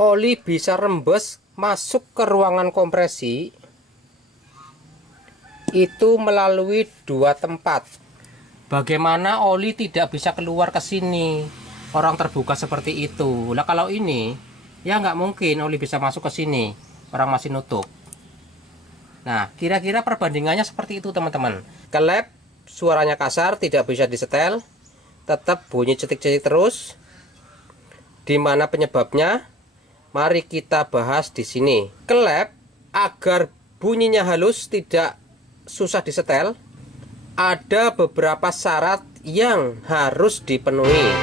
oli bisa rembes masuk ke ruangan kompresi itu melalui dua tempat. Bagaimana oli tidak bisa keluar ke sini? Orang terbuka seperti itu. Lah kalau ini, ya nggak mungkin oli bisa masuk ke sini. Orang masih nutup. Nah, kira-kira perbandingannya seperti itu teman-teman. Kelep, suaranya kasar, tidak bisa disetel. Tetap bunyi cetik-cetik terus. Di mana penyebabnya? Mari kita bahas di sini. Kelep, agar bunyinya halus, tidak susah disetel, ada beberapa syarat yang harus dipenuhi.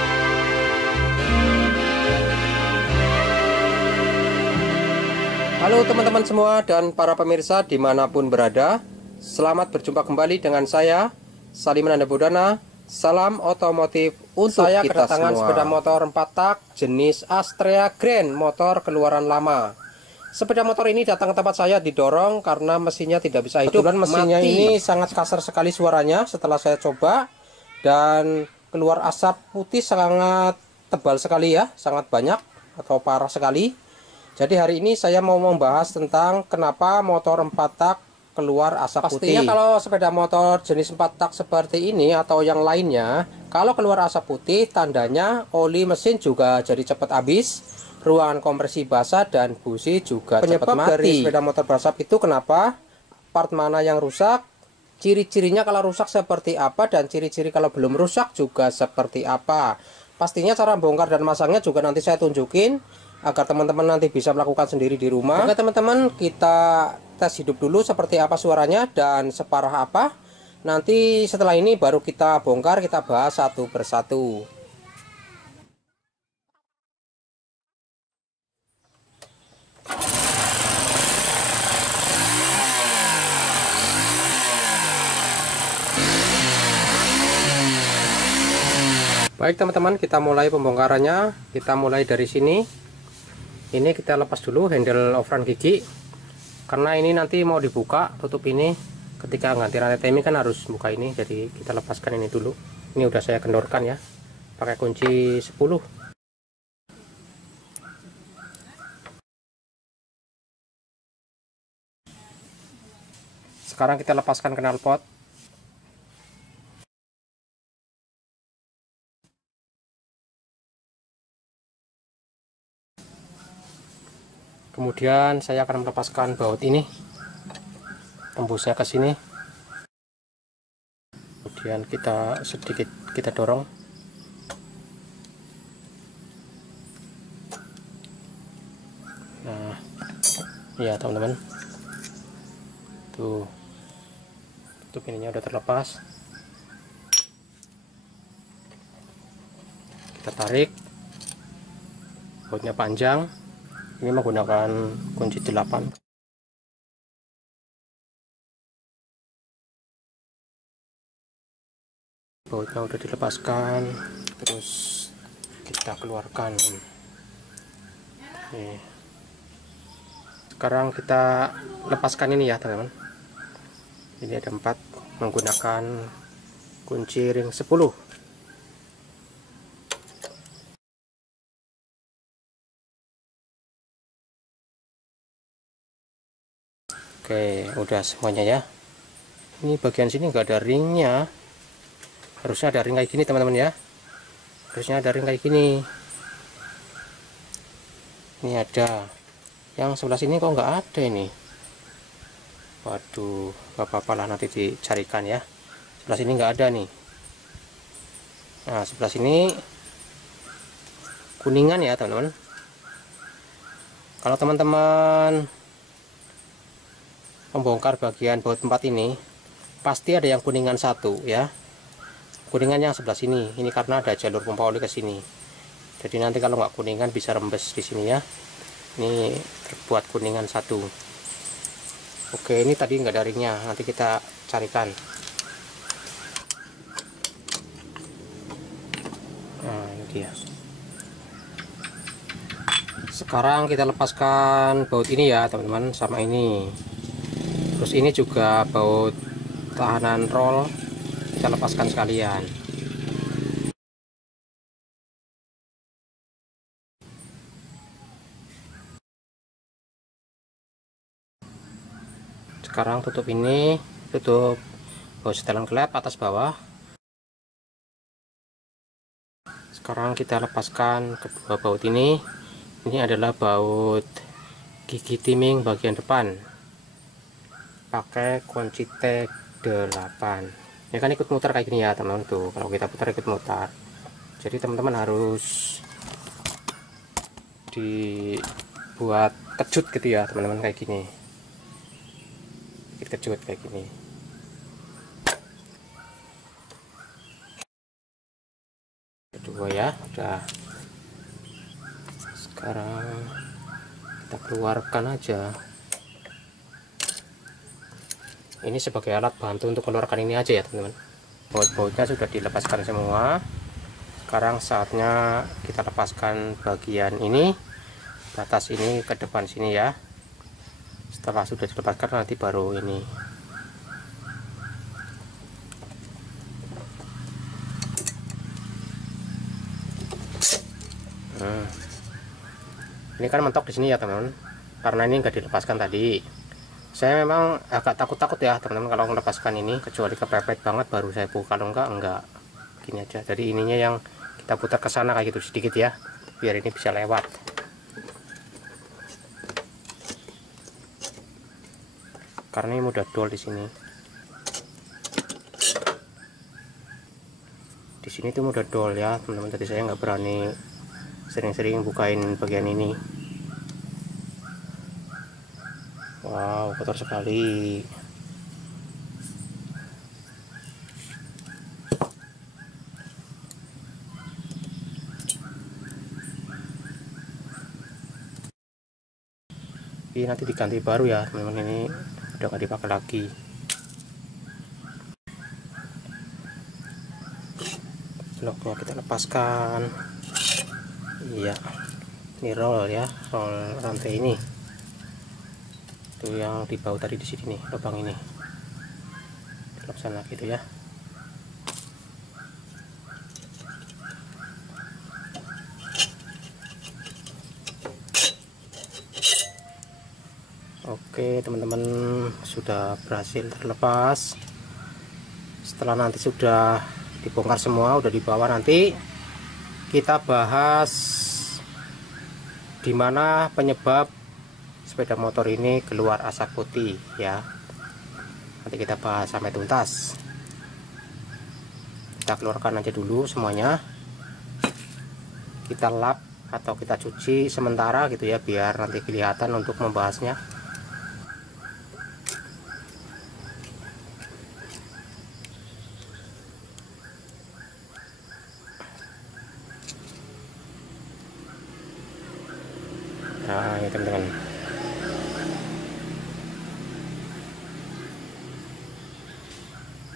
Halo teman-teman semua dan para pemirsa dimanapun berada, selamat berjumpa kembali dengan saya Saliman Anda Budana. Salam otomotif untuk saya kita kedatangan semua. Sepeda motor 4 tak jenis Astrea Grand, motor keluaran lama. Sepeda motor ini datang ke tempat saya didorong karena mesinnya tidak bisa hidup. Dan mesinnya ini sangat kasar sekali suaranya setelah saya coba, dan keluar asap putih sangat tebal sekali ya, sangat banyak atau parah sekali. Jadi hari ini saya mau membahas tentang kenapa motor 4 tak keluar asap putih. Pastinya kalau sepeda motor jenis 4 tak seperti ini atau yang lainnya, kalau keluar asap putih tandanya oli mesin juga jadi cepat habis, ruangan kompresi basah, dan busi juga cepat mati. Dari sepeda motor berasap itu kenapa? Part mana yang rusak? Ciri-cirinya kalau rusak seperti apa, dan ciri-ciri kalau belum rusak juga seperti apa. Pastinya cara bongkar dan masangnya juga nanti saya tunjukin agar teman-teman nanti bisa melakukan sendiri di rumah. Oke teman-teman, kita tes hidup dulu seperti apa suaranya dan separah apa. Nanti setelah ini baru kita bongkar, kita bahas satu persatu. Baik teman-teman, kita mulai pembongkarannya. Kita mulai dari sini. Ini kita lepas dulu handle overrun gigi, karena ini nanti mau dibuka tutup ini. Ketika ganti rantai timing kan harus buka ini, jadi kita lepaskan ini dulu. Ini udah saya kendorkan ya, pakai kunci 10. Sekarang kita lepaskan knalpot. Kemudian saya akan melepaskan baut ini, tembusnya ke sini. Kemudian kita sedikit kita dorong. Nah, ya teman-teman, tuh tutup ininya udah terlepas. Kita tarik, bautnya panjang. Ini menggunakan kunci 8. Bautnya udah dilepaskan, terus kita keluarkan. Nih. Sekarang kita lepaskan ini ya teman-teman. Ini ada 4 menggunakan kunci ring 10. Oke, udah semuanya ya. Ini bagian sini nggak ada ringnya. Harusnya ada ring kayak gini teman-teman ya. Harusnya ada ring kayak gini. Ini ada. Yang sebelah sini kok nggak ada ini. Waduh, nggak apa-apa lah, nanti dicarikan ya. Sebelah sini nggak ada nih. Nah, sebelah sini kuningan ya teman-teman. Kalau teman-teman membongkar bagian baut 4 ini, pasti ada yang kuningan 1 ya. Kuningan yang sebelah sini ini karena ada jalur pompa oli ke sini. Jadi nanti kalau nggak kuningan bisa rembes di sini ya. Ini terbuat kuningan 1. Oke, ini tadi nggak ada ringnya, nanti kita carikan. Nah, ini dia. Sekarang kita lepaskan baut ini ya teman-teman, sama ini. Terus ini juga baut tahanan roll, kita lepaskan sekalian. Sekarang tutup ini, tutup baut setelan klep atas bawah. Sekarang kita lepaskan kedua baut ini. Ini adalah baut gigi timing bagian depan pakai kunci T8. Ini kan ikut muter kayak gini ya teman-teman, tuh kalau kita putar ikut mutar. Jadi teman-teman harus dibuat kejut gitu ya teman-teman, kayak gini, kejut kayak gini. Kedua ya udah. Sekarang kita keluarkan aja. Ini sebagai alat bantu untuk keluarkan ini aja ya teman-teman. Baut-bautnya sudah dilepaskan semua. Sekarang saatnya kita lepaskan bagian ini, batas ini ke depan sini ya. Setelah sudah dilepaskan nanti baru ini. Ini kan mentok di sini ya teman-teman, karena ini enggak dilepaskan tadi. Saya memang agak takut-takut ya teman-teman kalau melepaskan ini, kecuali kepepet banget baru saya buka, kalau enggak gini aja. Jadi ininya yang kita putar ke sana kayak gitu sedikit ya, biar ini bisa lewat. Karena ini mudah dol di sini. Di sini tuh mudah dol ya teman-teman. Jadi saya nggak berani sering-sering bukain bagian ini. Wow, kotor sekali. Ini nanti diganti baru ya teman-teman, ini udah nggak dipakai lagi. Bloknya kita lepaskan. Iya, ini roll ya, roll rantai ini. Itu yang di bawah tadi, di sini nih lubang ini, lepaskan lagi itu ya. Oke teman-teman, sudah berhasil terlepas. Setelah nanti sudah dibongkar semua, udah dibawa, nanti kita bahas dimana penyebab sepeda motor ini keluar asap putih ya. Nanti kita bahas sampai tuntas. Kita keluarkan aja dulu semuanya, kita lap atau kita cuci sementara gitu ya, biar nanti kelihatan untuk membahasnya. Nah ini teman-teman,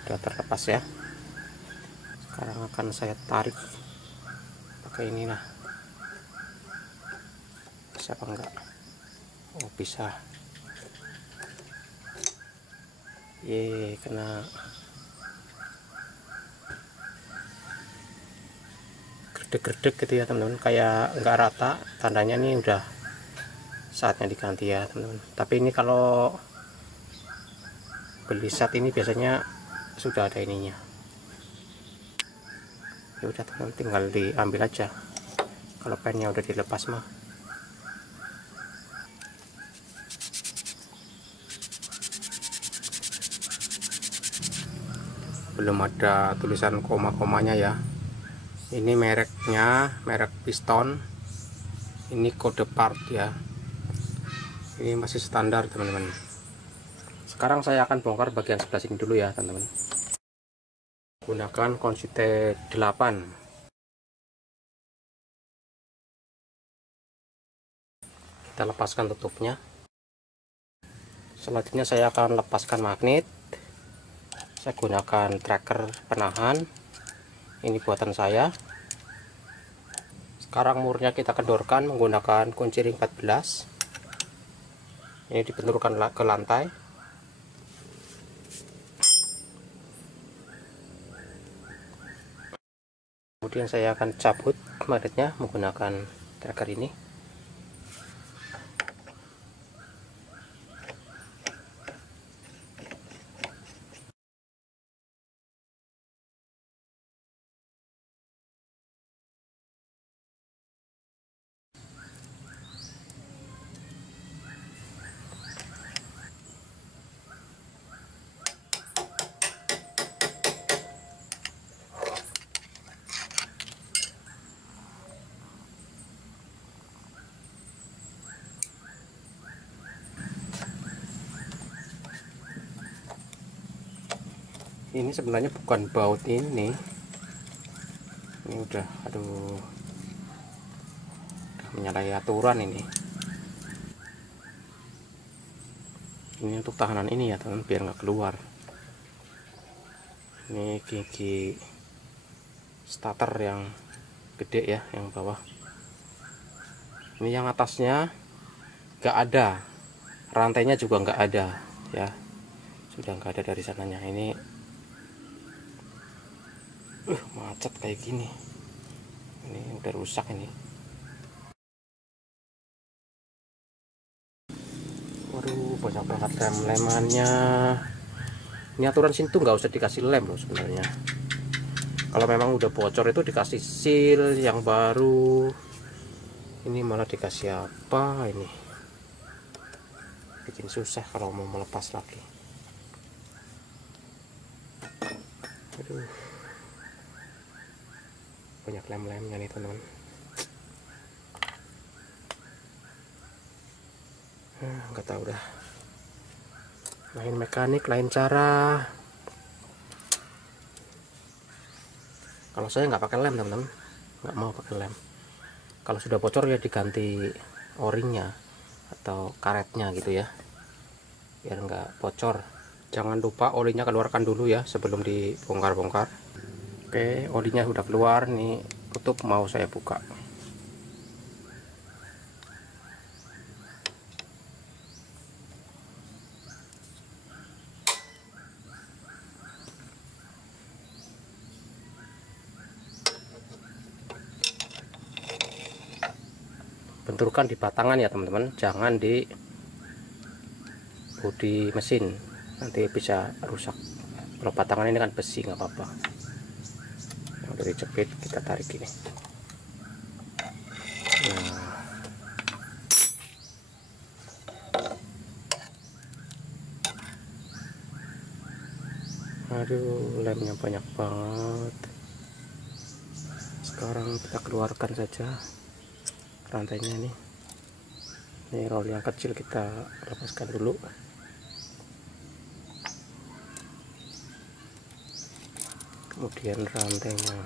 sudah terlepas ya. Sekarang akan saya tarik pakai inilah, bisa apa enggak? Oh bisa, ye kena. Gerdek-gerdek gitu ya teman-teman, kayak enggak rata, tandanya ini udah saatnya diganti ya teman-teman. Tapi ini kalau beli set ini biasanya sudah ada ininya. Ya udah teman-teman, tinggal diambil aja kalau pennya udah dilepas mah. Belum ada tulisan koma-komanya ya. Ini mereknya, merek piston. Ini kode part ya. Ini masih standar teman-teman. Sekarang saya akan bongkar bagian sebelah sini dulu ya teman-teman. Gunakan kunci T8. Kita lepaskan tutupnya. Selanjutnya saya akan lepaskan magnet. Saya gunakan tracker penahan. Ini buatan saya. Sekarang murnya kita kendorkan menggunakan kunci ring 14. Ini dibenturkan ke lantai. Kemudian saya akan cabut magnetnya menggunakan tracker ini. Ini sebenarnya bukan baut ini udah menyalahi aturan ini untuk tahanan ini ya teman, biar nggak keluar. Ini gigi starter yang gede ya, yang bawah. Ini yang atasnya nggak ada, rantainya juga nggak ada ya, sudah nggak ada dari sananya. Ini macet kayak gini, ini udah rusak ini. Waduh, banyak banget lem-lemannya. Ini aturan sini tuh nggak usah dikasih lem loh sebenarnya. Kalau memang udah bocor itu dikasih seal yang baru. Ini malah dikasih apa ini? Bikin susah kalau mau melepas lagi. Aduh, banyak lem-lemnya nih teman-teman. Nggak tahu dah, main mekanik lain cara. Kalau saya nggak pakai lem teman-teman, nggak mau pakai lem. Kalau sudah bocor ya diganti o-ringnya atau karetnya gitu ya, biar nggak bocor. Jangan lupa olinya keluarkan dulu ya sebelum dibongkar-bongkar. Oke, olinya sudah keluar nih, tutup mau saya buka. Benturkan di batangan ya teman-teman, jangan di bodi mesin, nanti bisa rusak. Kalau batangan ini kan besi, nggak apa-apa. Yang dari jepit kita tarik ini. Aduh, lemnya banyak banget. Sekarang kita keluarkan saja rantainya nih. Ini roll yang kecil kita lepaskan dulu. Kemudian rantainya.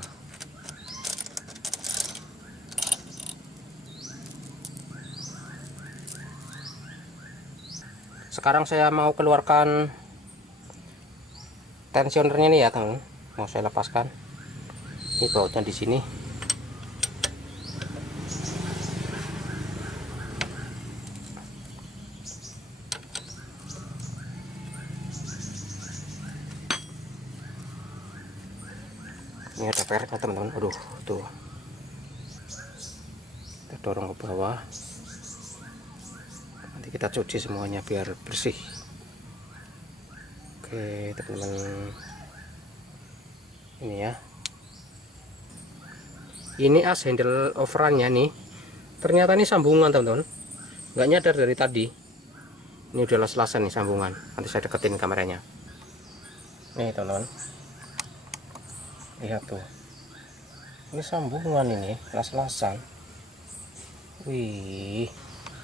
Sekarang saya mau keluarkan tensionernya nih ya teman, mau saya lepaskan. Ini bautnya di sini. Ini ada peretnya teman-teman. Aduh, tuh. Kita dorong ke bawah. Nanti kita cuci semuanya biar bersih. Oke, teman-teman. Ini ya. Ini as handle overrannya nih. Ternyata ini sambungan, teman-teman. Nggak nyadar dari tadi. Ini udah las-lasan nih sambungan. Nanti saya deketin kameranya. Nih, teman-teman. Lihat tuh, ini sambungan, ini las-lasan. Wih,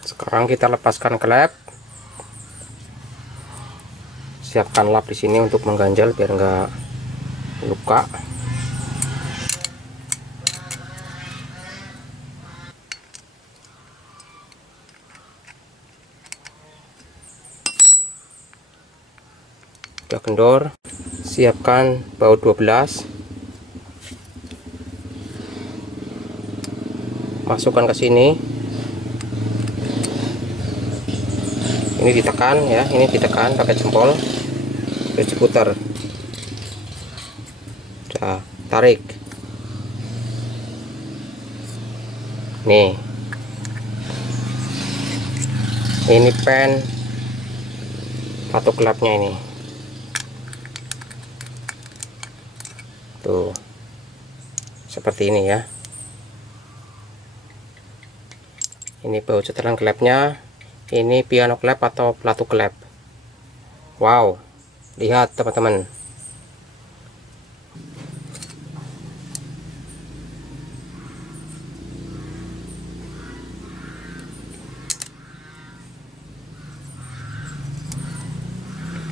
sekarang kita lepaskan klep. Siapkan lap di sini untuk mengganjal biar nggak luka. Udah kendor, siapkan baut 12. Masukkan ke sini. Ini ditekan ya, ini ditekan pakai jempol. Terus diputar. Udah, tarik. Nih. Ini pen atau klapnya ini. Tuh. Seperti ini ya. Ini baut setelan klepnya. Ini piano klep atau pelatu klep. Wow, lihat teman-teman.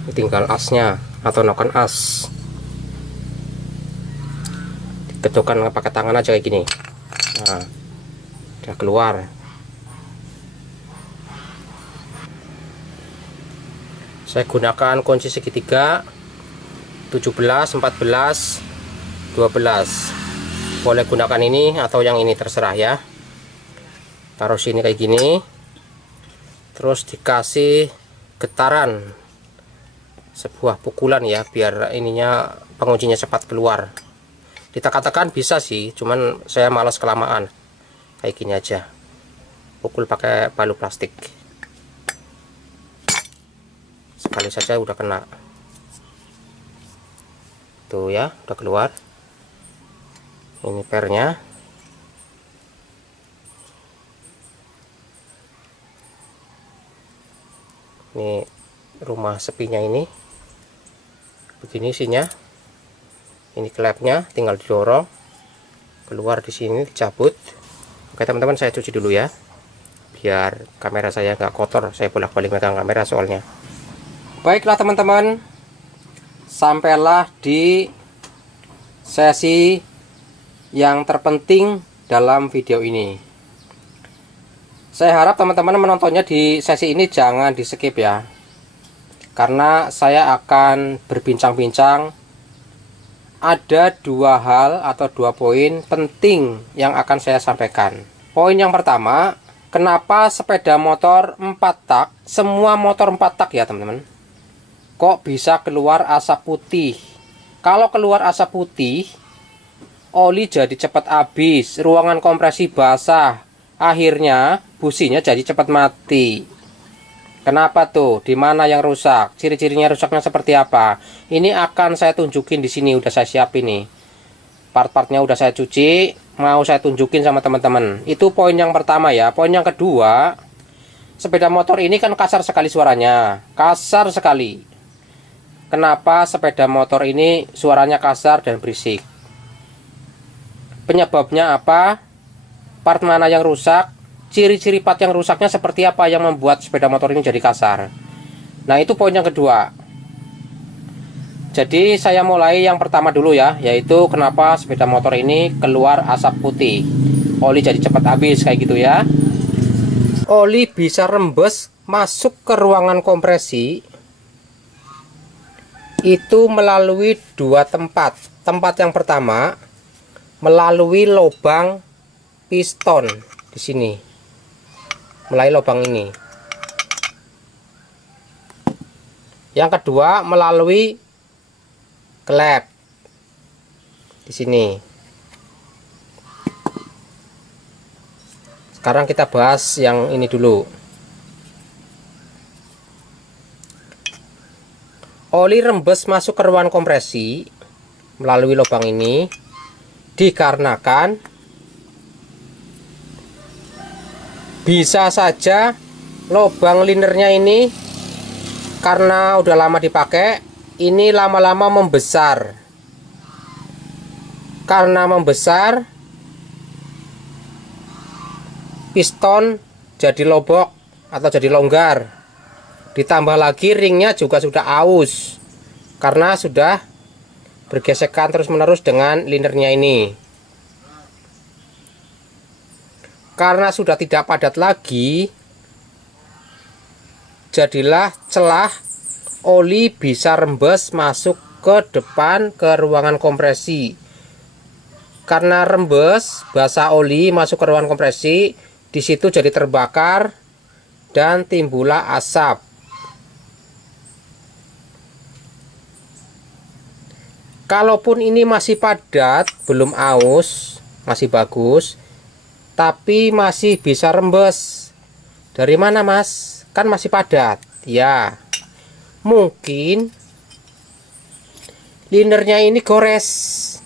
Ini tinggal asnya atau noken as. gedokkan pakai tangan aja kayak gini. Nah, udah keluar. Saya gunakan kunci segitiga 17, 14, 12. Boleh gunakan ini atau yang ini, terserah ya. Taruh sini kayak gini, terus dikasih getaran, sebuah pukulan ya, biar ininya penguncinya cepat keluar. Ditekan-tekan bisa sih, cuman saya malas kelamaan. Kayak gini aja, pukul pakai palu plastik, sekali saja udah kena. Tuh ya, udah keluar. Ini pernya. Ini rumah sepinya ini. Begini isinya. Ini klepnya, tinggal didorong keluar di sini, dicabut. Oke teman-teman, saya cuci dulu ya, biar kamera saya nggak kotor. Saya bolak-balik megang kamera soalnya. Baiklah teman-teman, sampailah di sesi yang terpenting dalam video ini. Saya harap teman-teman menontonnya di sesi ini jangan di skip ya, karena saya akan berbincang-bincang. Ada dua hal atau dua poin penting yang akan saya sampaikan. Poin yang pertama, kenapa sepeda motor 4 tak, semua motor 4 tak ya teman-teman, kok bisa keluar asap putih? Kalau keluar asap putih, oli jadi cepat habis, ruangan kompresi basah, akhirnya businya jadi cepat mati. Kenapa tuh? Di mana yang rusak? Ciri-cirinya rusaknya seperti apa? Ini akan saya tunjukin di sini, udah saya siapin nih. Part-partnya udah saya cuci, mau saya tunjukin sama teman-teman. Itu poin yang pertama ya. Poin yang kedua, sepeda motor ini kan kasar sekali suaranya. Kasar sekali. Kenapa sepeda motor ini suaranya kasar dan berisik? Penyebabnya apa? Part mana yang rusak? Ciri-ciri part yang rusaknya seperti apa yang membuat sepeda motor ini jadi kasar? Nah, itu poin yang kedua. Jadi saya mulai yang pertama dulu ya, yaitu kenapa sepeda motor ini keluar asap putih. Oli jadi cepat habis kayak gitu ya. Oli bisa rembes masuk ke ruangan kompresi itu melalui dua tempat. Tempat yang pertama melalui lubang piston di sini. Melalui lubang ini. Yang kedua melalui klep di sini. Sekarang kita bahas yang ini dulu. Oli rembes masuk ke ruangan kompresi melalui lubang ini dikarenakan bisa saja lubang linernya ini karena udah lama dipakai, ini lama-lama membesar. Karena membesar, piston jadi lobok atau jadi longgar. Ditambah lagi ringnya juga sudah aus karena sudah bergesekan terus-menerus dengan linernya ini. Karena sudah tidak padat lagi, jadilah celah oli bisa rembes masuk ke depan ke ruangan kompresi. Karena rembes basah oli masuk ke ruangan kompresi, di situ jadi terbakar dan timbullah asap. Kalaupun ini masih padat, belum aus, masih bagus, tapi masih bisa rembes. Dari mana mas? Kan masih padat. Ya, mungkin linernya ini gores.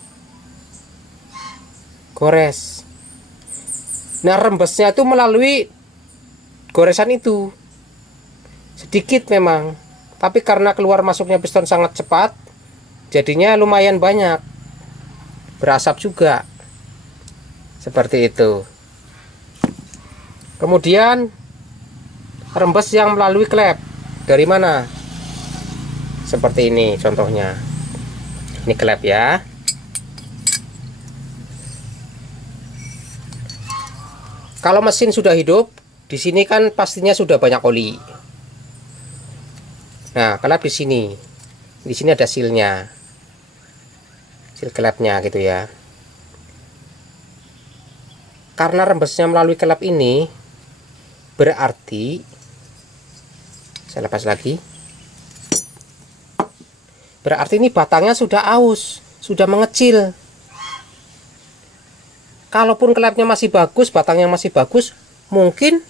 Nah, rembesnya itu melalui goresan itu. Sedikit memang, tapi karena keluar masuknya piston sangat cepat, jadinya lumayan banyak. Berasap juga. Seperti itu. Kemudian rembes yang melalui klep dari mana? Seperti ini contohnya. Ini klep ya. Kalau mesin sudah hidup, di sini kan pastinya sudah banyak oli. Nah, kelap di sini. Di sini ada silnya. Sil kelapnya gitu ya. Karena rembesnya melalui kelap ini, berarti saya lepas lagi. Berarti ini batangnya sudah aus, sudah mengecil. Kalaupun kelapnya masih bagus, batangnya masih bagus, mungkin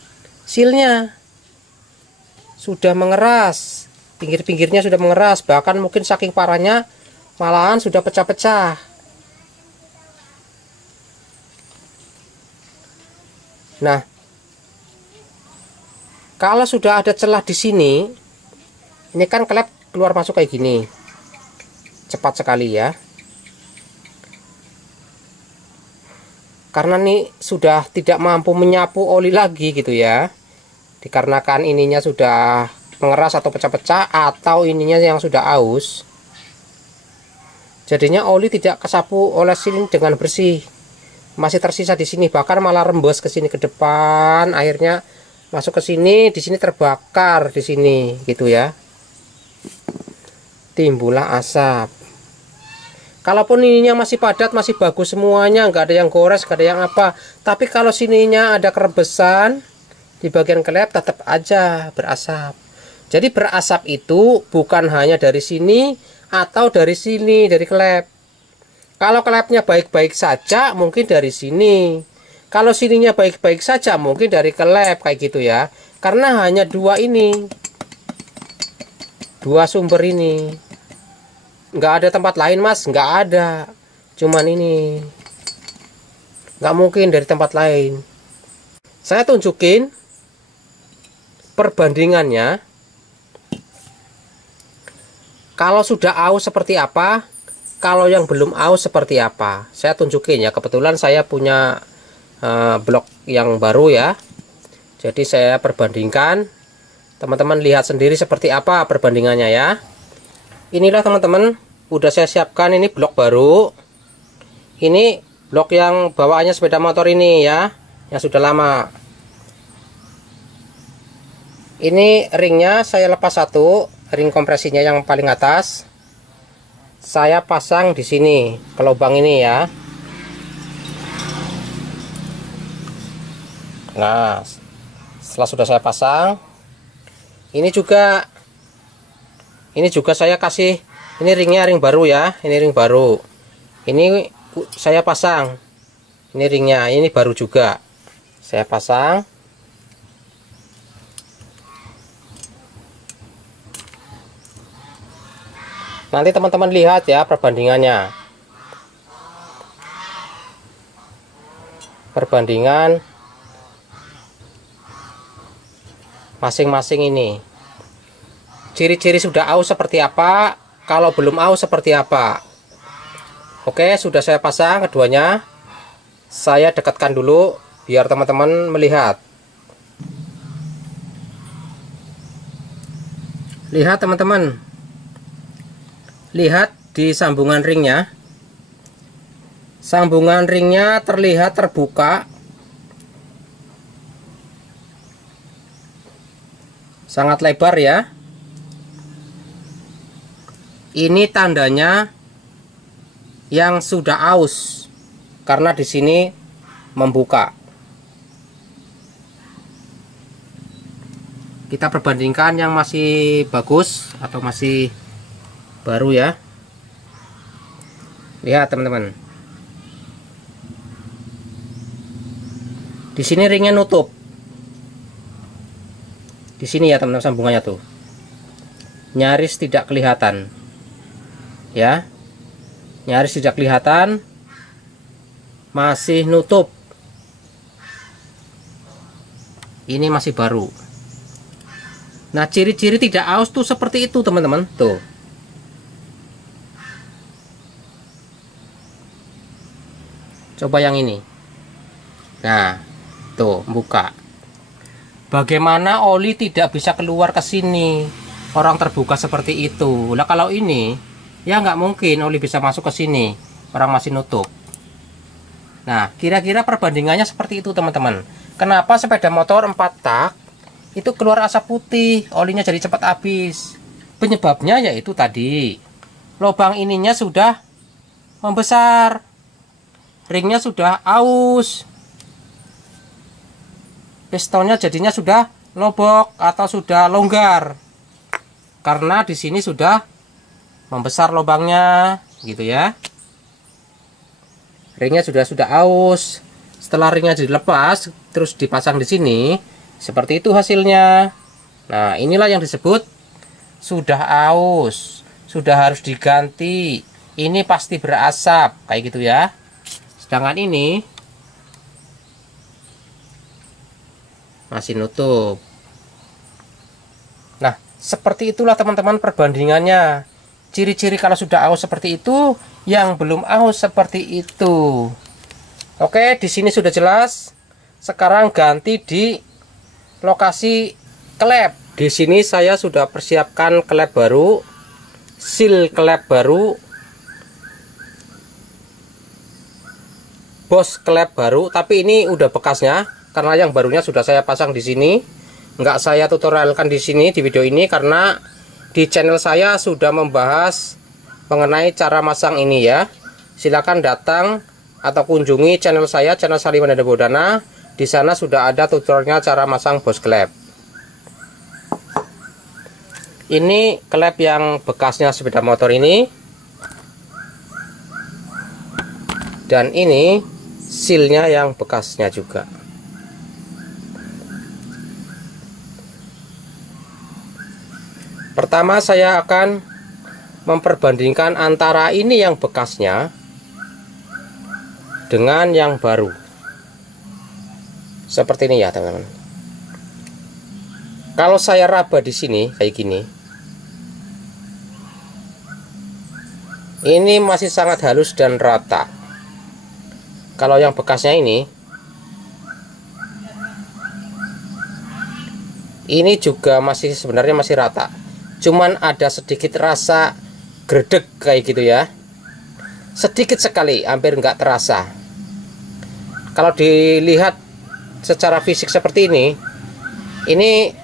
silnya sudah mengeras, pinggir-pinggirnya sudah mengeras, bahkan mungkin saking parahnya malahan sudah pecah-pecah. Nah, kalau sudah ada celah di sini, ini kan kelap keluar masuk kayak gini, cepat sekali ya. Karena ini sudah tidak mampu menyapu oli lagi gitu ya, dikarenakan ininya sudah mengeras atau pecah-pecah, atau ininya yang sudah aus, jadinya oli tidak kesapu oleh sini dengan bersih, masih tersisa di sini, bahkan malah rembes ke sini ke depan, akhirnya masuk ke sini, di sini terbakar di sini gitu ya, timbullah asap. Kalaupun ininya masih padat, masih bagus semuanya, nggak ada yang gores, nggak ada yang apa. Tapi kalau sininya ada kerebesan di bagian kelep, tetap aja berasap. Jadi berasap itu bukan hanya dari sini atau dari sini, dari kelep. Kalau kelepnya baik-baik saja, mungkin dari sini. Kalau sininya baik-baik saja, mungkin dari kelep, kayak gitu ya. Karena hanya dua ini, dua sumber ini. Nggak ada tempat lain mas, nggak ada, cuman ini, nggak mungkin dari tempat lain. Saya tunjukin perbandingannya. Kalau sudah aus seperti apa, kalau yang belum aus seperti apa, saya tunjukin ya. Kebetulan saya punya blok yang baru ya, jadi saya perbandingkan. Teman-teman lihat sendiri seperti apa perbandingannya ya. Inilah teman-teman, udah saya siapkan, ini blok baru. Ini blok yang bawaannya sepeda motor ini ya, yang sudah lama. Ini ringnya saya lepas satu, ring kompresinya yang paling atas. Saya pasang di sini, ke lubang ini ya. Nah, setelah sudah saya pasang, ini juga saya kasih, ini ringnya ring baru ya, ini ring baru, ini saya pasang, ini ringnya, ini baru juga saya pasang. Nanti teman-teman lihat ya perbandingannya, perbandingan masing-masing ini. Ciri-ciri sudah aus seperti apa, kalau belum aus seperti apa. Oke, sudah saya pasang keduanya. Saya dekatkan dulu biar teman-teman melihat. Lihat teman-teman, lihat di sambungan ringnya. Sambungan ringnya terlihat terbuka, sangat lebar ya. Ini tandanya yang sudah aus, karena di sini membuka. Kita perbandingkan yang masih bagus atau masih baru ya. Lihat teman-teman, di sini ringnya nutup. Di sini ya teman-teman, sambungannya tuh nyaris tidak kelihatan. Ya, nyaris tidak kelihatan, masih nutup. Ini masih baru. Nah, ciri-ciri tidak aus tuh seperti itu teman-teman, tuh. Coba yang ini. Nah, tuh buka. Bagaimana oli tidak bisa keluar ke sini? Orang terbuka seperti itu. Lah kalau ini ya nggak mungkin oli bisa masuk ke sini, orang masih nutup. Nah, kira-kira perbandingannya seperti itu teman-teman. Kenapa sepeda motor 4 tak itu keluar asap putih, olinya jadi cepat habis? Penyebabnya yaitu tadi, lubang ininya sudah membesar, ringnya sudah aus, pistonnya jadinya sudah lobok atau sudah longgar, karena di sini sudah membesar lubangnya, gitu ya. Ringnya sudah aus. Setelah ringnya dilepas terus dipasang di sini, seperti itu hasilnya. Nah, inilah yang disebut sudah aus, sudah harus diganti. Ini pasti berasap kayak gitu ya. Sedangkan ini masih nutup. Nah, seperti itulah teman-teman perbandingannya. Ciri-ciri kalau sudah aus seperti itu, yang belum aus seperti itu. Oke, di sini sudah jelas. Sekarang ganti di lokasi klep. Di sini saya sudah persiapkan klep baru, seal klep baru, bos klep baru, tapi ini udah bekasnya karena yang barunya sudah saya pasang di sini. Nggak saya tutorialkan di sini di video ini karena di channel saya sudah membahas mengenai cara masang ini ya. Silakan datang atau kunjungi channel saya, channel Salim Mananda Bodana. Di sana sudah ada tutorialnya cara masang bos klep. Ini klep yang bekasnya sepeda motor ini. Dan ini sealnya yang bekasnya juga. Pertama saya akan memperbandingkan antara ini yang bekasnya dengan yang baru. Seperti ini ya teman-teman. Kalau saya raba di sini kayak gini, ini masih sangat halus dan rata. Kalau yang bekasnya ini juga masih sebenarnya masih rata. Cuman ada sedikit rasa gredeg kayak gitu ya, sedikit sekali, hampir nggak terasa. Kalau dilihat secara fisik seperti ini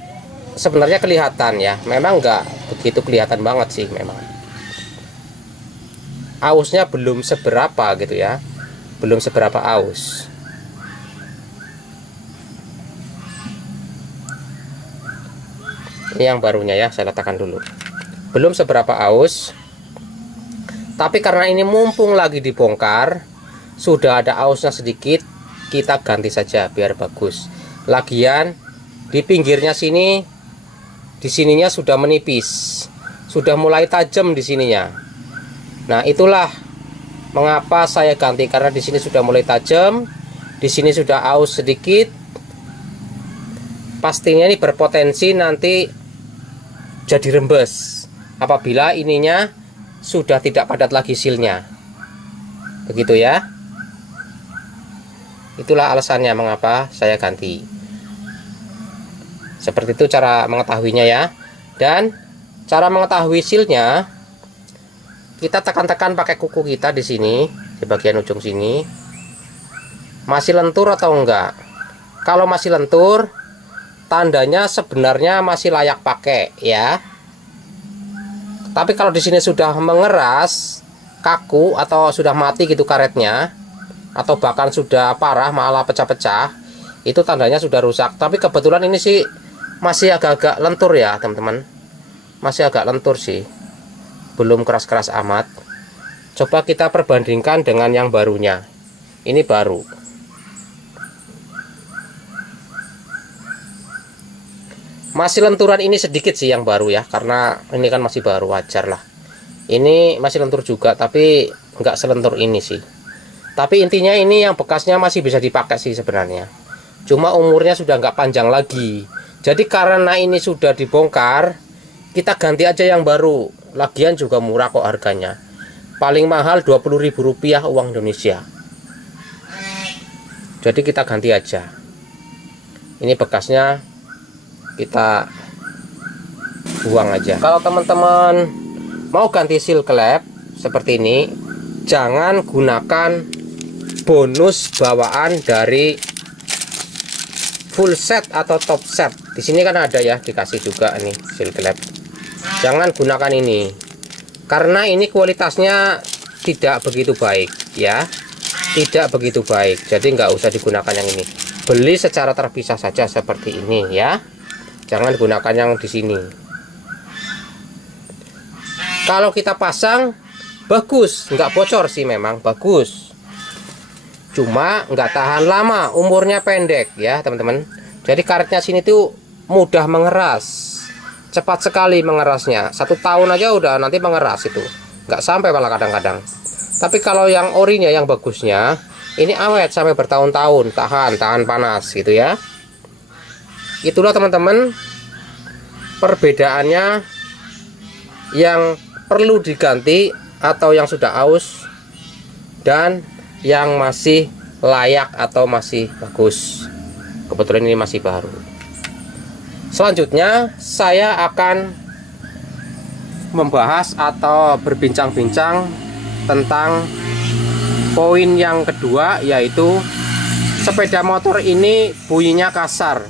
sebenarnya kelihatan ya, memang nggak begitu kelihatan banget sih, memang ausnya belum seberapa gitu ya, belum seberapa aus. Ini yang barunya ya, saya letakkan dulu. Belum seberapa aus. Tapi karena ini mumpung lagi dibongkar, sudah ada ausnya sedikit, kita ganti saja biar bagus. Lagian di pinggirnya sini, di sininya sudah menipis, sudah mulai tajam di sininya. Nah, itulah mengapa saya ganti, karena di sini sudah mulai tajam, di sini sudah aus sedikit. Pastinya ini berpotensi nanti jadi rembes apabila ininya sudah tidak padat lagi sealnya, begitu ya. Itulah alasannya mengapa saya ganti. Seperti itu cara mengetahuinya ya. Dan cara mengetahui sealnya, kita tekan-tekan pakai kuku kita di sini, di bagian ujung sini, masih lentur atau enggak. Kalau masih lentur, tandanya sebenarnya masih layak pakai ya. Tapi kalau di sini sudah mengeras, kaku atau sudah mati gitu karetnya, atau bahkan sudah parah malah pecah-pecah, itu tandanya sudah rusak. Tapi kebetulan ini sih masih agak-agak lentur ya teman-teman, masih agak lentur sih, belum keras-keras amat. Coba kita perbandingkan dengan yang barunya. Ini baru. Masih lenturan ini sedikit sih yang baru ya, karena ini kan masih baru, wajar lah. Ini masih lentur juga, tapi nggak selentur ini sih. Tapi intinya ini yang bekasnya masih bisa dipakai sih sebenarnya. Cuma umurnya sudah nggak panjang lagi. Jadi karena ini sudah dibongkar, kita ganti aja yang baru. Lagian juga murah kok harganya. Paling mahal Rp20.000 uang Indonesia. Jadi kita ganti aja. Ini bekasnya kita buang aja. Kalau teman-teman mau ganti seal klep seperti ini, jangan gunakan bonus bawaan dari full set atau top set. Di sini kan ada ya, dikasih juga nih seal klep. Jangan gunakan ini karena ini kualitasnya tidak begitu baik ya, tidak begitu baik. Jadi nggak usah digunakan yang ini. Beli secara terpisah saja seperti ini ya. Jangan gunakan yang di sini. Kalau kita pasang bagus, nggak bocor sih, memang bagus. Cuma nggak tahan lama, umurnya pendek ya teman-teman. Jadi karetnya sini tuh mudah mengeras, cepat sekali mengerasnya. 1 tahun aja udah nanti mengeras itu, nggak sampai malah kadang-kadang. Tapi kalau yang orinya, yang bagusnya, ini awet sampai bertahun-tahun, tahan panas gitu ya. Itulah teman-teman perbedaannya yang perlu diganti atau yang sudah aus dan yang masih layak atau masih bagus. Kebetulan ini masih baru. Selanjutnya saya akan membahas atau berbincang-bincang tentang poin yang kedua, yaitu sepeda motor ini bunyinya kasar.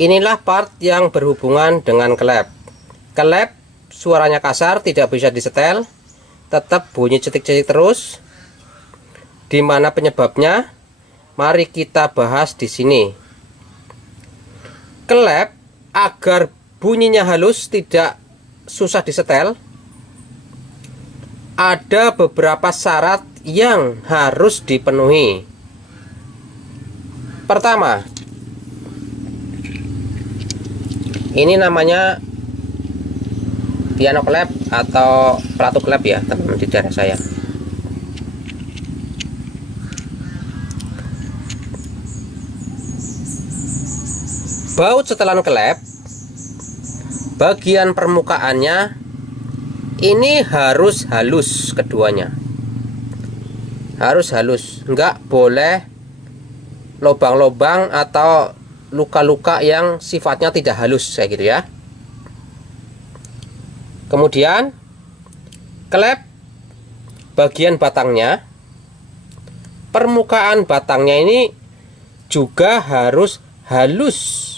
Inilah part yang berhubungan dengan klep. Klep suaranya kasar, tidak bisa disetel, tetap bunyi cetik-cetik terus. Di mana penyebabnya? Mari kita bahas di sini. Klep agar bunyinya halus, tidak susah disetel, ada beberapa syarat yang harus dipenuhi. Pertama, ini namanya piano klep atau pelatu klep ya teman-teman di daerah saya. Baut setelan klep, bagian permukaannya ini harus halus, keduanya harus halus, nggak boleh lubang-lubang atau luka-luka yang sifatnya tidak halus kayak gitu ya. Kemudian klep bagian batangnya, permukaan batangnya ini juga harus halus.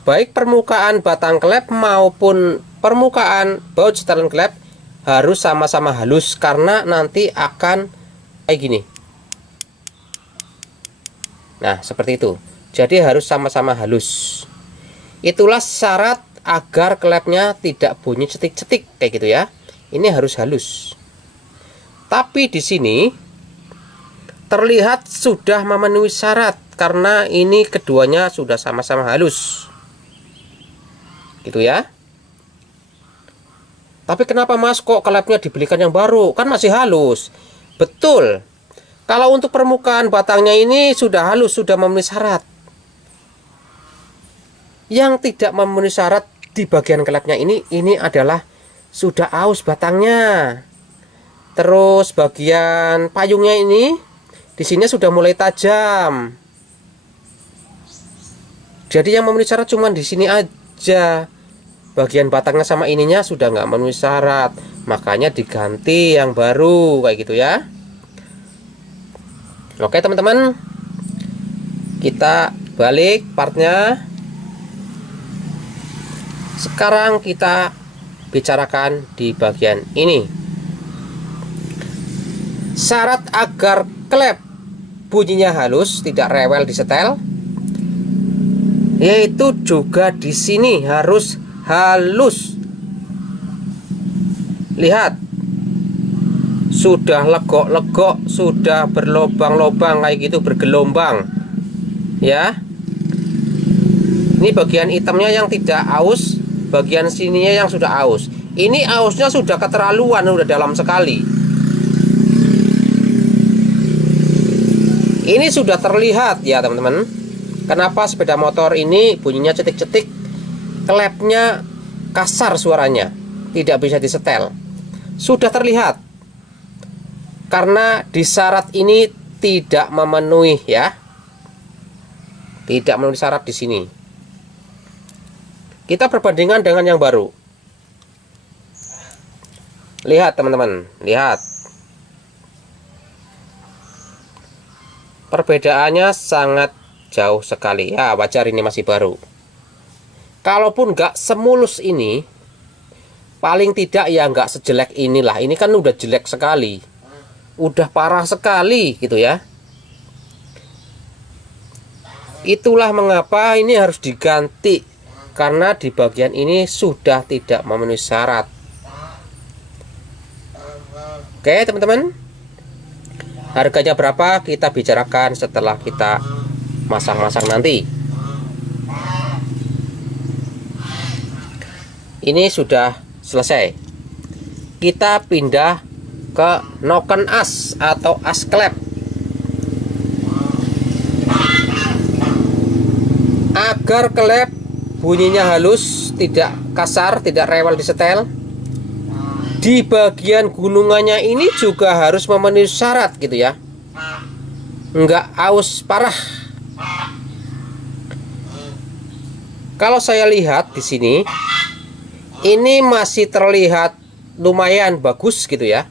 Baik permukaan batang klep maupun permukaan baut setelan klep harus sama-sama halus, karena nanti akan kayak gini. Nah seperti itu. Jadi harus sama-sama halus. Itulah syarat agar klepnya tidak bunyi cetik-cetik kayak gitu ya. Ini harus halus. Tapi di sini terlihat sudah memenuhi syarat karena ini keduanya sudah sama-sama halus. Gitu ya. Tapi kenapa Mas kok klepnya dibelikan yang baru? Kan masih halus. Betul. Kalau untuk permukaan batangnya ini sudah halus, sudah memenuhi syarat. Yang tidak memenuhi syarat di bagian klepnya ini adalah sudah aus batangnya. Terus bagian payungnya ini di sini sudah mulai tajam. Jadi yang memenuhi syarat cuma di sini aja. Bagian batangnya sama ininya sudah nggak memenuhi syarat, makanya diganti yang baru kayak gitu ya. Oke teman-teman, kita balik partnya. Sekarang kita bicarakan di bagian ini. Syarat agar klep bunyinya halus, tidak rewel disetel, yaitu juga di sini harus halus. Lihat, sudah legok-legok, sudah berlobang-lobang kayak gitu, bergelombang ya. Ini bagian hitamnya yang tidak aus, bagian sininya yang sudah aus. Ini ausnya sudah keterlaluan, sudah dalam sekali. Ini sudah terlihat ya teman-teman. Kenapa sepeda motor ini bunyinya cetik-cetik, klepnya kasar suaranya, tidak bisa disetel. Sudah terlihat. Karena di syarat ini tidak memenuhi ya. Tidak memenuhi syarat di sini. Kita perbandingan dengan yang baru. Lihat teman-teman, lihat. Perbedaannya sangat jauh sekali ya, wajar ini masih baru. Kalaupun nggak semulus ini, paling tidak ya nggak sejelek inilah. Ini kan udah jelek sekali, udah parah sekali gitu ya. Itulah mengapa ini harus diganti, karena di bagian ini sudah tidak memenuhi syarat. Oke teman-teman, harganya berapa kita bicarakan setelah kita masang-masang nanti. Ini sudah selesai. Kita pindah ke noken as atau as klep. Agar klep bunyinya halus, tidak kasar, tidak rewel di setel. Di bagian gunungannya ini juga harus memenuhi syarat gitu ya. Enggak aus parah. Kalau saya lihat di sini, ini masih terlihat lumayan bagus gitu ya,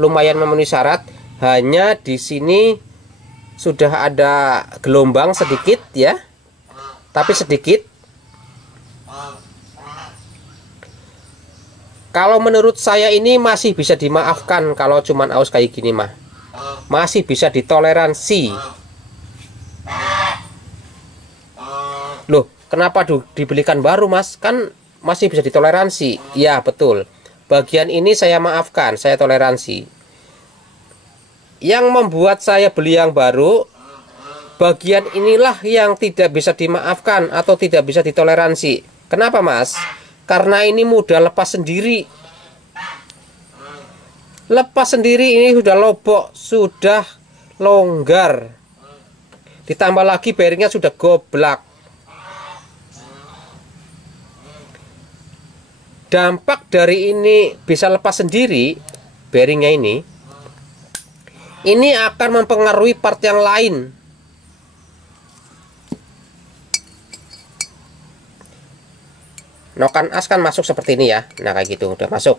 lumayan memenuhi syarat. Hanya di sini sudah ada gelombang sedikit ya, tapi sedikit. Kalau menurut saya ini masih bisa dimaafkan. Kalau cuman aus kayak gini mah masih bisa ditoleransi. Loh, kenapa dibelikan baru mas? Kan masih bisa ditoleransi. Ya betul, bagian ini saya maafkan, saya toleransi. Yang membuat saya beli yang baru, bagian inilah yang tidak bisa dimaafkan atau tidak bisa ditoleransi. Kenapa mas? Karena ini mudah lepas sendiri. Lepas sendiri, ini sudah lobok, sudah longgar. Ditambah lagi bearingnya sudah goblak. Dampak dari ini bisa lepas sendiri, bearingnya ini akan mempengaruhi part yang lain. Noken as kan masuk seperti ini ya. Nah kayak gitu udah masuk.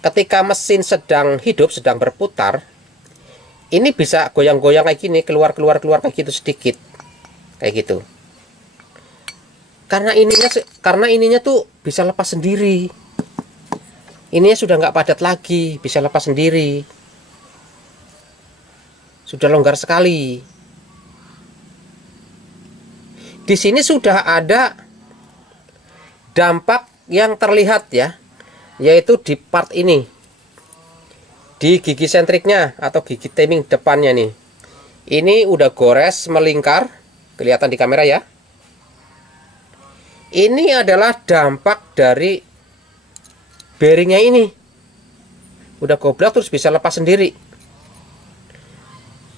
Ketika mesin sedang hidup, sedang berputar, ini bisa goyang-goyang kayak gini, keluar kayak gitu sedikit, kayak gitu. Karena ininya tuh bisa lepas sendiri. Ininya sudah nggak padat lagi, bisa lepas sendiri. Sudah longgar sekali. Di sini sudah ada dampak yang terlihat ya, yaitu di part ini, di gigi sentriknya atau gigi timing depannya nih. Ini udah gores melingkar, kelihatan di kamera ya. Ini adalah dampak dari bearingnya ini. Udah goblok terus bisa lepas sendiri.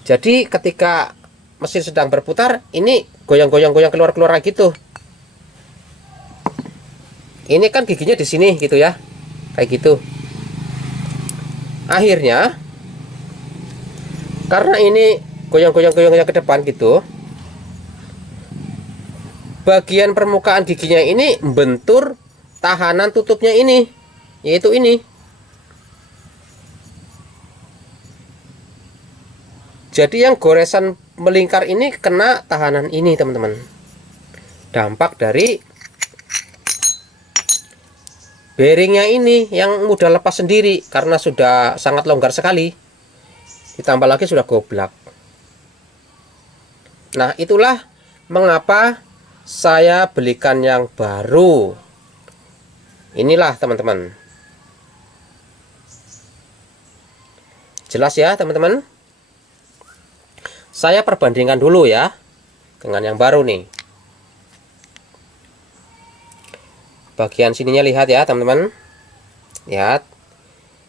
Jadi ketika mesin sedang berputar, ini goyang-goyang keluar gitu. Ini kan giginya di sini gitu ya, kayak gitu. Akhirnya karena ini goyang-goyang ke depan gitu, bagian permukaan giginya ini membentur tahanan tutupnya ini, yaitu ini. Jadi yang goresan melingkar ini kena tahanan ini teman-teman. Dampak dari bearingnya ini yang mudah lepas sendiri karena sudah sangat longgar sekali. Ditambah lagi sudah goblak. Nah itulah mengapa saya belikan yang baru. Inilah teman-teman. Jelas ya teman-teman. Saya perbandingkan dulu ya dengan yang baru nih. Bagian sininya lihat ya teman-teman. Lihat.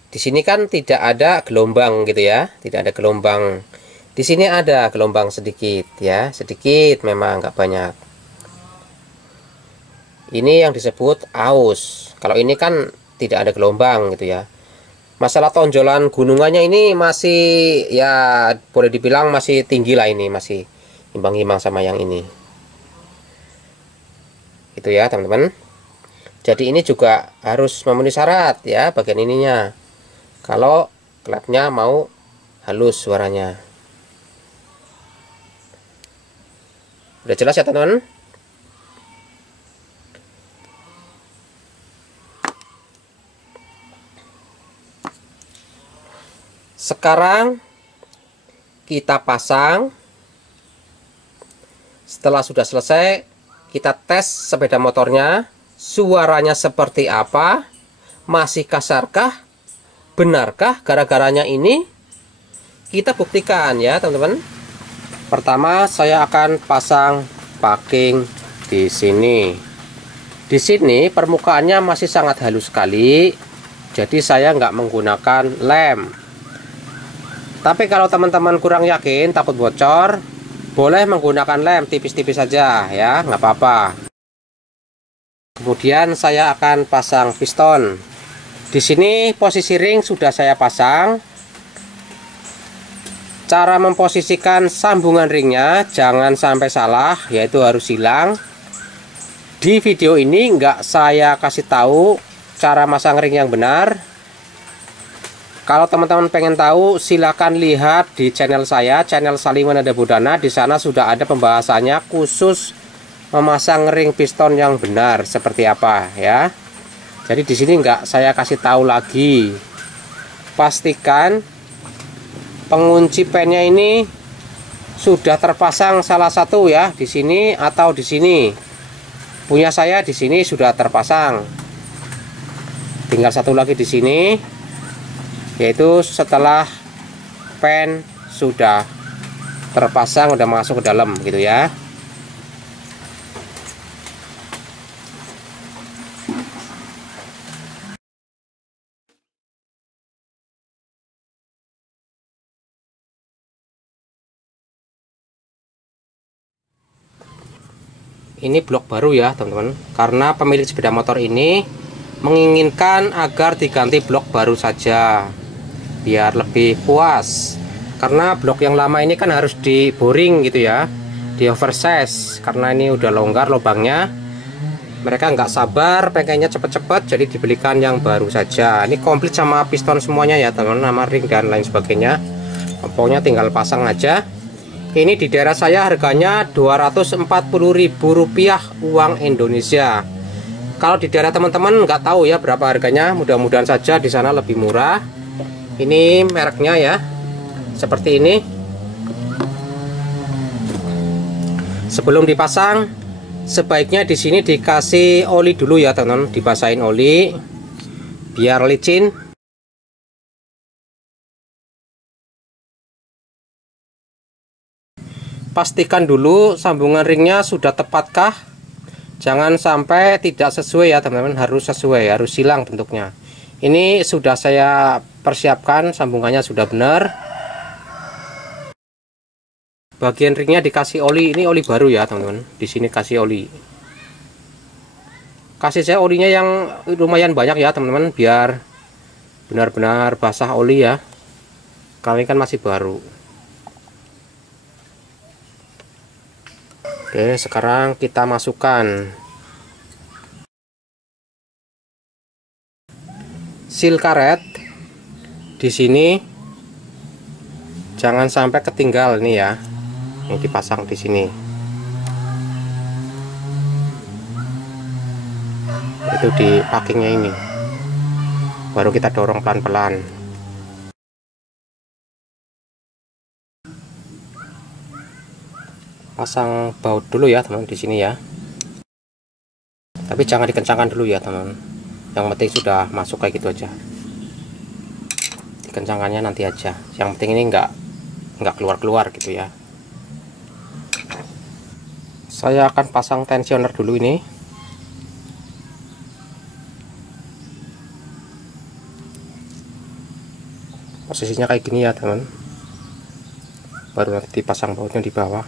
Di sini kan tidak ada gelombang gitu ya, tidak ada gelombang. Di sini ada gelombang sedikit ya, sedikit memang nggak banyak. Ini yang disebut aus. Kalau ini kan tidak ada gelombang gitu ya. Masalah tonjolan gunungannya ini masih ya boleh dibilang masih tinggi lah, ini masih imbang-imbang sama yang ini. Itu ya teman-teman. Jadi ini juga harus memenuhi syarat ya bagian ininya. Kalau klepnya mau halus suaranya. Udah jelas ya teman-teman? Sekarang kita pasang. Setelah sudah selesai, kita tes sepeda motornya. Suaranya seperti apa? Masih kasarkah? Benarkah gara-garanya ini? Kita buktikan ya teman-teman. Pertama saya akan pasang packing di sini. Di sini permukaannya masih sangat halus sekali. Jadi saya nggak menggunakan lem. Tapi kalau teman-teman kurang yakin, takut bocor, boleh menggunakan lem tipis-tipis saja ya, nggak apa-apa. Kemudian saya akan pasang piston. Di sini posisi ring sudah saya pasang. Cara memposisikan sambungan ringnya jangan sampai salah, yaitu harus hilang. Di video ini nggak saya kasih tahu cara masang ring yang benar. Kalau teman-teman pengen tahu, silakan lihat di channel saya, channel Saliman Nanda Budana. Di sana sudah ada pembahasannya khusus memasang ring piston yang benar seperti apa ya. Jadi di sini nggak saya kasih tahu lagi. Pastikan pengunci pennya ini sudah terpasang salah satu ya, di sini atau di sini. Punya saya di sini sudah terpasang. Tinggal satu lagi di sini. Yaitu setelah pen sudah terpasang, udah masuk ke dalam gitu ya. Ini blok baru ya teman-teman, karena pemilik sepeda motor ini menginginkan agar diganti blok baru saja biar lebih puas, karena blok yang lama ini kan harus di boring gitu ya, di oversize. Karena ini udah longgar lubangnya, mereka nggak sabar pengennya cepet-cepet, jadi dibelikan yang baru saja. Ini komplit sama piston semuanya ya teman-teman, sama ring dan lain sebagainya. Pokoknya tinggal pasang aja. Ini di daerah saya harganya Rp240.000 uang Indonesia. Kalau di daerah teman-teman nggak tahu ya berapa harganya, mudah-mudahan saja di sana lebih murah. Ini mereknya ya, seperti ini. Sebelum dipasang, sebaiknya di sini dikasih oli dulu ya teman-teman, dibasahin oli biar licin. Pastikan dulu sambungan ringnya sudah tepatkah. Jangan sampai tidak sesuai ya teman-teman, harus sesuai, harus silang bentuknya. Ini sudah saya persiapkan, sambungannya sudah benar. Bagian ringnya dikasih oli, ini oli baru ya teman-teman. Di sini kasih oli. Kasih saya olinya yang lumayan banyak ya teman-teman, biar benar-benar basah oli ya. Karena ini kan masih baru. Oke, sekarang kita masukkan seal karet. Di sini jangan sampai ketinggal nih ya. Ini dipasang di sini. Itu di packingnya ini. Baru kita dorong pelan-pelan. Pasang baut dulu ya teman di sini ya. Tapi jangan dikencangkan dulu ya teman. Yang penting sudah masuk kayak gitu aja. Dikencangkannya nanti aja. Yang penting ini nggak keluar-keluar gitu ya. Saya akan pasang tensioner dulu ini. Posisinya kayak gini ya teman. Baru nanti dipasang bautnya di bawah.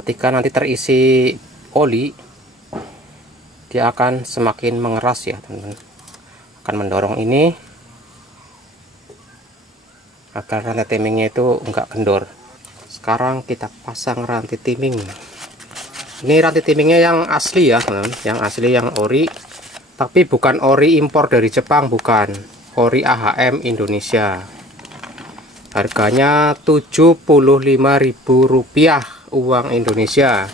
Ketika nanti terisi oli, dia akan semakin mengeras ya teman-teman. Akan mendorong ini agar rantai timingnya itu enggak kendor. Sekarang kita pasang rantai timing. Ini rantai timingnya yang asli ya teman-teman, yang asli, yang ori, Tapi bukan ori impor dari Jepang, bukan. Ori AHM Indonesia. Harganya Rp75.000 uang Indonesia.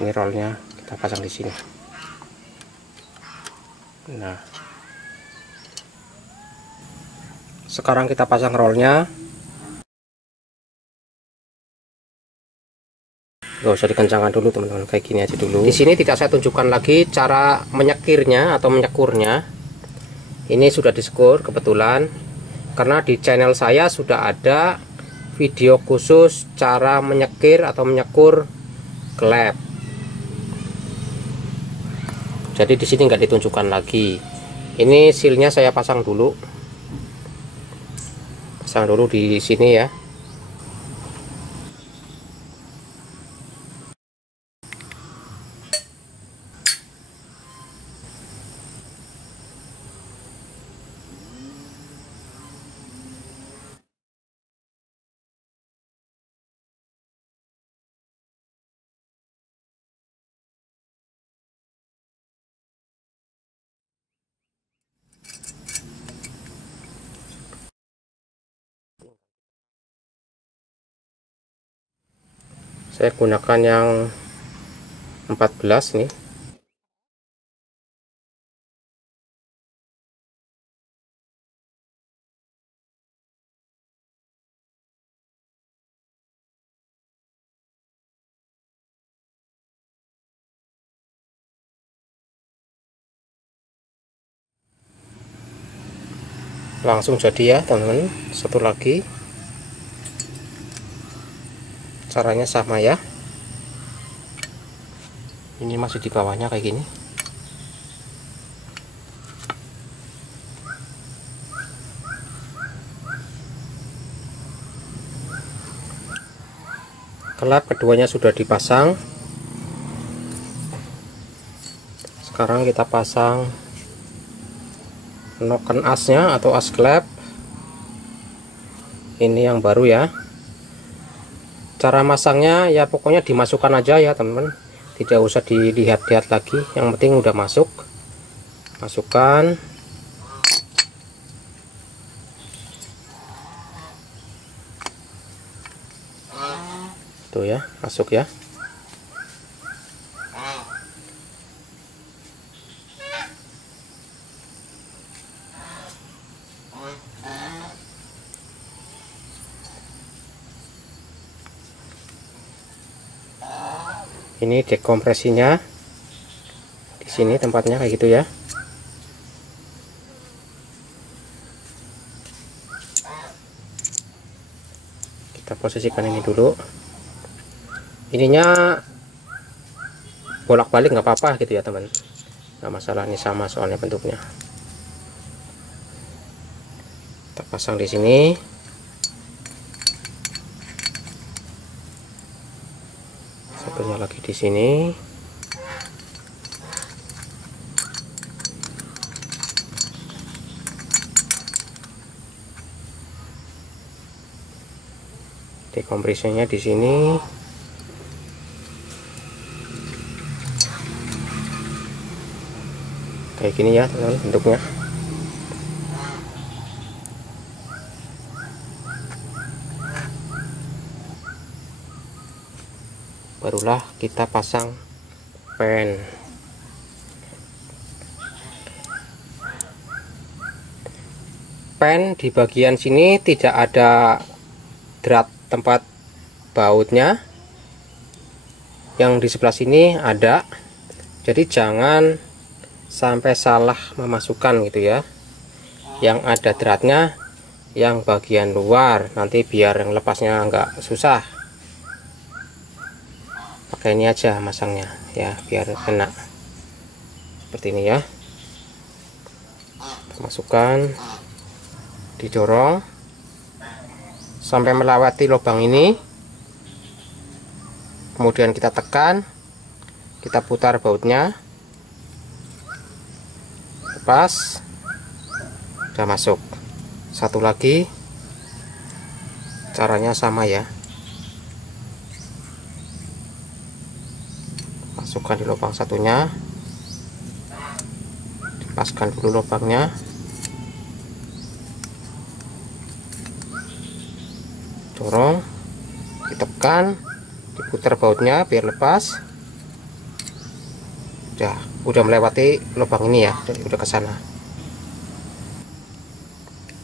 Ini rollnya kita pasang di sini. Nah, sekarang kita pasang rollnya. Gak usah dikencangkan dulu teman-teman, kayak gini aja dulu. Di sini tidak saya tunjukkan lagi cara menyekirnya atau menyekurnya. Ini sudah disekur kebetulan, karena di channel saya sudah ada video khusus cara menyekir atau menyekur klep. Jadi di sini nggak ditunjukkan lagi. Ini sealnya saya pasang dulu. Pasang dulu di sini ya. Saya gunakan yang 14 nih. Langsung jadi ya teman-teman. Satu lagi, caranya sama ya. Ini masih di bawahnya kayak gini. Klep keduanya sudah dipasang. Sekarang kita pasang noken asnya atau as klep. Ini yang baru ya. Cara masangnya ya pokoknya dimasukkan aja ya teman-teman, tidak usah dilihat-lihat lagi, yang penting udah masuk. Masukkan. Tuh ya, masuk ya. Ini dekompresinya di sini tempatnya kayak gitu ya. Kita posisikan ini dulu. Ininya bolak-balik nggak apa-apa gitu ya teman, nggak masalah, ini sama soalnya bentuknya. Kita pasang di sini. Satunya lagi di sini. Dekompresinya di sini. Kayak gini ya teman-teman bentuknya. Barulah kita pasang pen. Pen di bagian sini tidak ada drat tempat bautnya. Yang di sebelah sini ada. Jadi jangan sampai salah memasukkan gitu ya. Yang ada dratnya yang bagian luar, nanti biar yang lepasnya nggak susah. Pakai ini aja masangnya ya, biar kena seperti ini ya. Masukkan, didorong sampai melewati lubang ini, kemudian kita tekan, kita putar bautnya. lepas, udah masuk. Satu lagi, caranya sama ya, masukkan di lubang satunya, lepaskan dulu lubangnya, dorong, ditekan, diputar bautnya biar lepas. Udah melewati lubang ini ya, jadi udah ke sana.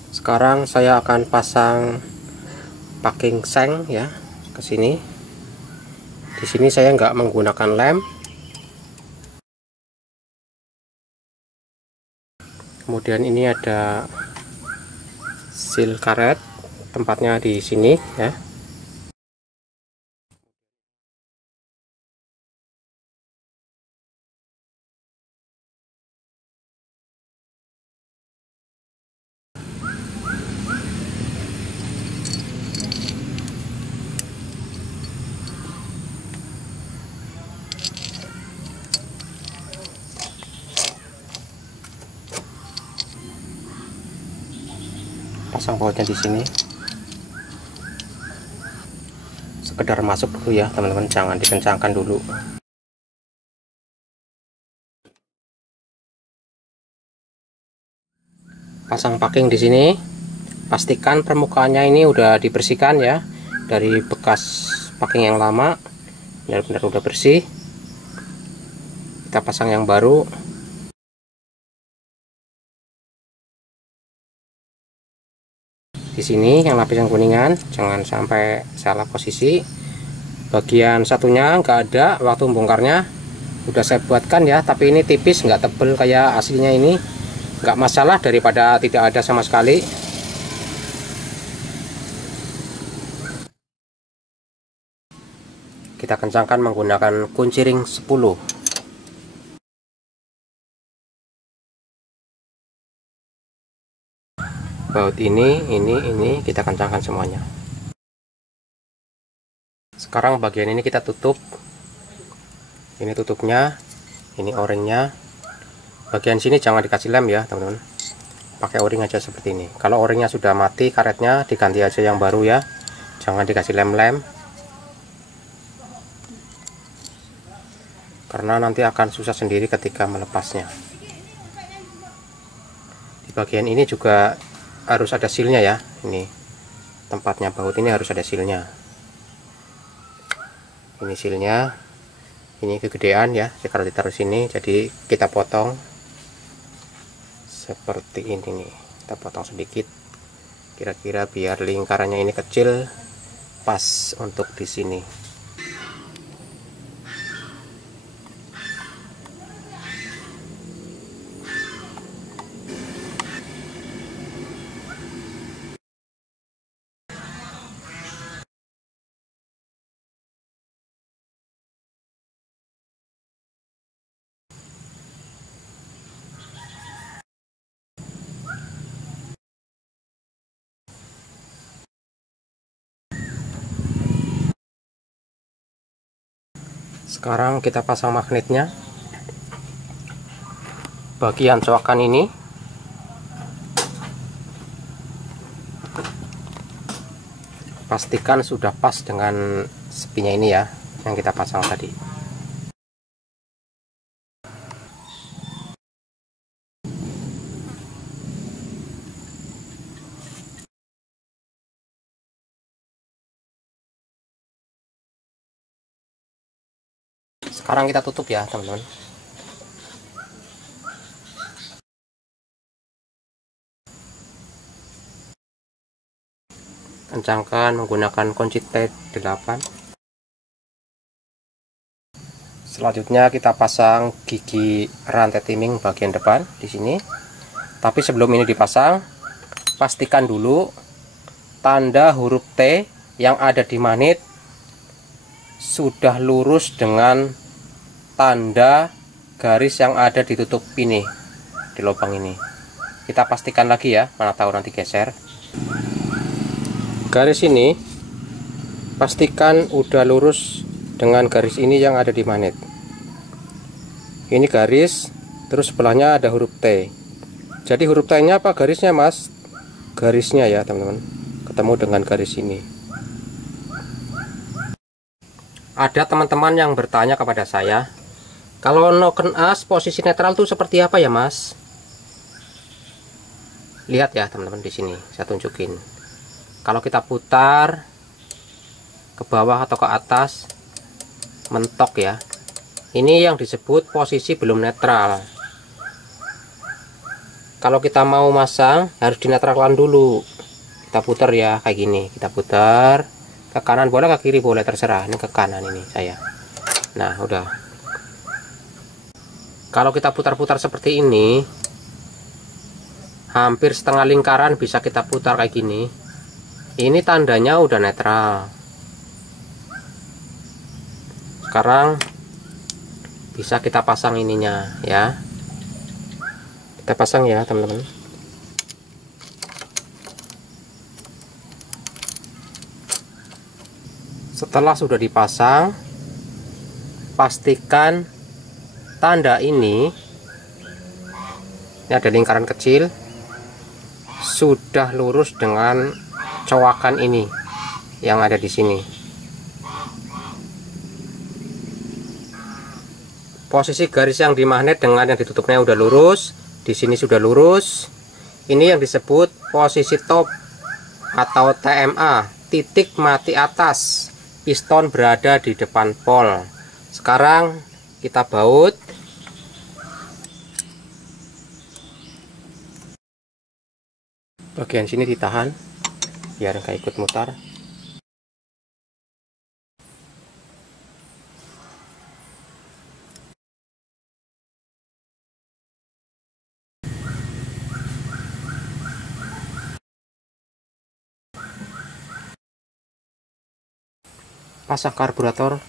Sekarang saya akan pasang packing seng ya ke sini. Di sini saya nggak menggunakan lem. Kemudian ini ada seal karet, tempatnya di sini ya. Pasang bautnya di sini. Sekedar masuk dulu ya teman-teman, jangan dikencangkan dulu. Pasang packing di sini. Pastikan permukaannya ini udah dibersihkan ya, dari bekas packing yang lama, benar-benar udah bersih. Kita pasang yang baru. Di sini yang lapis yang kuningan, jangan sampai salah posisi. Bagian satunya nggak ada waktu bongkarnya, udah saya buatkan ya, tapi ini tipis, nggak tebel kayak aslinya. Ini nggak masalah daripada tidak ada sama sekali. Kita kencangkan menggunakan kunci ring 10. Baut ini kita kencangkan semuanya. Sekarang bagian ini kita tutup. Ini tutupnya, ini o-ringnya. Bagian sini jangan dikasih lem ya teman-teman, pakai o-ring aja seperti ini. Kalau o-ringnya sudah mati karetnya, diganti aja yang baru ya, jangan dikasih lem-lem, karena nanti akan susah sendiri ketika melepasnya. Di bagian ini juga harus ada sealnya ya, ini tempatnya baut ini harus ada sealnya. Ini sealnya, ini kegedean ya, kalau ditaruh sini, jadi kita potong seperti ini nih, kita potong sedikit, kira-kira biar lingkarannya ini kecil, pas untuk di sini. Sekarang kita pasang magnetnya. Bagian coakan ini pastikan sudah pas dengan spinya ini ya, yang kita pasang tadi. Sekarang kita tutup ya teman-teman. Kencangkan menggunakan kunci T8. Selanjutnya kita pasang gigi rantai timing bagian depan di sini. Tapi sebelum ini dipasang, pastikan dulu tanda huruf T yang ada di magnet sudah lurus dengan tanda garis yang ada di tutup ini, di lubang ini. Kita pastikan lagi ya, mana tahu nanti geser. Garis ini pastikan udah lurus dengan garis ini yang ada di magnet. Ini garis, terus sebelahnya ada huruf T. Jadi huruf T-nya apa garisnya, Mas? Garisnya ya, teman-teman. Ketemu dengan garis ini. Ada teman-teman yang bertanya kepada saya, kalau noken as posisi netral itu seperti apa ya, Mas? Lihat ya, teman-teman, di sini saya tunjukin. Kalau kita putar ke bawah atau ke atas, mentok ya. Ini yang disebut posisi belum netral. Kalau kita mau masang harus dinetralkan dulu. Kita putar ya, kayak gini. Kita putar ke kanan boleh, ke kiri boleh, terserah. Ini ke kanan ini saya. Nah, udah. Kalau kita putar-putar seperti ini, hampir setengah lingkaran bisa kita putar kayak gini. Ini tandanya udah netral. Sekarang bisa kita pasang ininya ya. Kita pasang ya, teman-teman. Setelah sudah dipasang, pastikan tanda ini ada lingkaran kecil sudah lurus dengan cowakan ini yang ada di sini. Posisi garis yang dimagnet dengan yang ditutupnya udah lurus, di sini sudah lurus. Ini yang disebut posisi top atau TMA, titik mati atas. Piston berada di depan pol. Sekarang kita baut. Bagian sini ditahan biar nggak ikut mutar. Pasang karburator.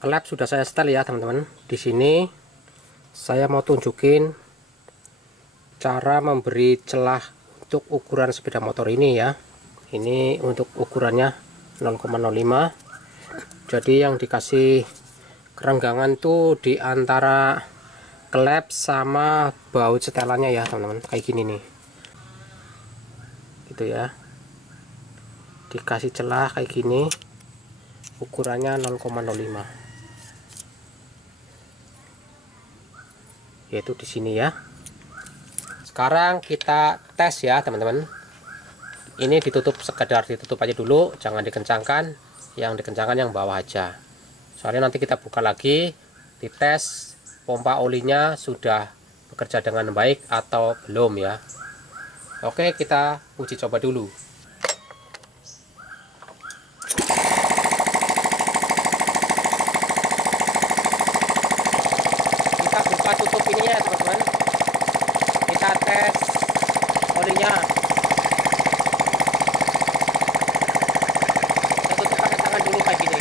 Klep sudah saya setel ya, teman-teman. Di sini saya mau tunjukin cara memberi celah untuk ukuran sepeda motor ini ya. Ini untuk ukurannya 0,05. Jadi yang dikasih kerenggangan tuh di antara klep sama baut setelannya ya, teman-teman. Kayak gini nih. Gitu ya. Dikasih celah kayak gini. Ukurannya 0,05. Yaitu di sini ya. Sekarang kita tes ya, teman-teman. Ini ditutup, sekedar ditutup aja dulu, jangan dikencangkan. Yang dikencangkan yang bawah aja. Soalnya nanti kita buka lagi, dites pompa olinya sudah bekerja dengan baik atau belum ya. Oke, kita uji coba dulu. Kita buka tutup ini ya, teman-teman. Kita tes olinya. Kita tutup pakai tangan dulu kayak gini.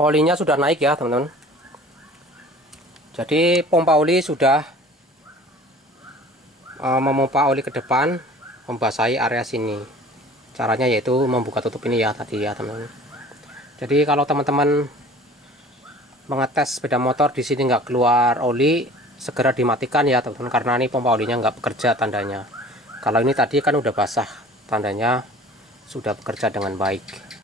Olinya sudah naik ya, teman-teman. Jadi pompa oli sudah memompa oli ke depan, membasahi area sini. Caranya yaitu membuka tutup ini ya tadi ya, teman-teman. Jadi kalau teman-teman mengetes sepeda motor di sini nggak keluar oli, segera dimatikan ya teman-teman, karena ini pompa olinya nggak bekerja tandanya. Kalau ini tadi kan udah basah, tandanya sudah bekerja dengan baik.